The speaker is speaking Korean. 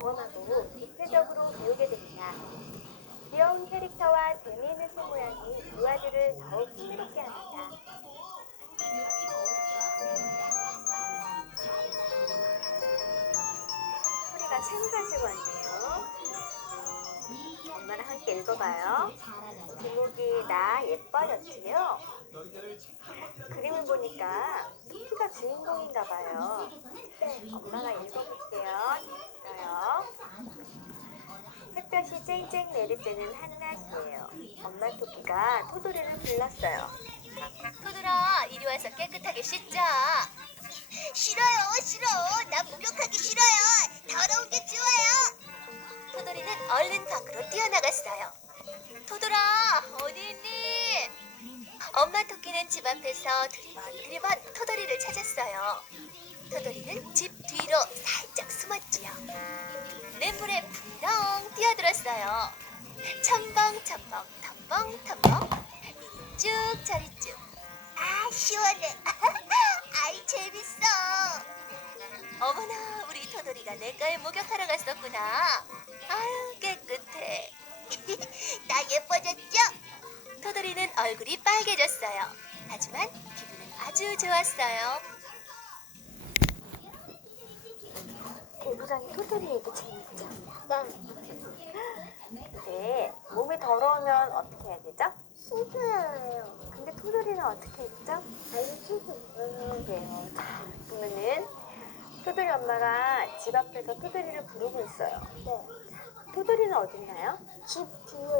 경험하고 입체적으로 배우게 됩니다. 귀여운 캐릭터와 재미있는 새 모양이 유아들을 더욱 흥미롭게 합니다. 소리가 참 가지고 왔네요. 엄마랑 함께 읽어봐요. 제목이 나 예뻐졌지요? 햇볕이 쨍쨍 내릴 때는 한낮이에요. 엄마 토끼가 토돌이를 불렀어요. 토들아 이리 와서 깨끗하게 씻자. 싫어요 싫어. 난 목욕하기 싫어요. 더러운 게 좋아요. 토돌이는 얼른 밖으로 뛰어나갔어요. 토돌아 어디 있니? 엄마 토끼는 집 앞에서 두리번 두리번 토돌이를 찾았어요. 토돌이는 집 뒤로 살짝 숨었지요. 냇물에 뛰어들었어요 첨벙 첨벙 텀벙 텀벙 이리 쭉 저리 쭉. 아 시원해. 아이 재밌어. 어머나 우리 토돌이가 내과에 목욕하러 갔었구나. 아유 깨끗해. 나 예뻐졌죠? 토돌이는 얼굴이 빨개졌어요. 하지만 기분은 아주 좋았어요. 대부장이 토돌이 얘기 재밌죠? 네. 몸이 더러우면 어떻게 해야 되죠? 씻어요. 근데 토돌이는 어떻게 했죠? 안 씻어요. 그래요. 자, 그러면은 토돌이 엄마가 집 앞에서 토돌이를 부르고 있어요. 네. 토돌이는 어디 있나요? 집 뒤에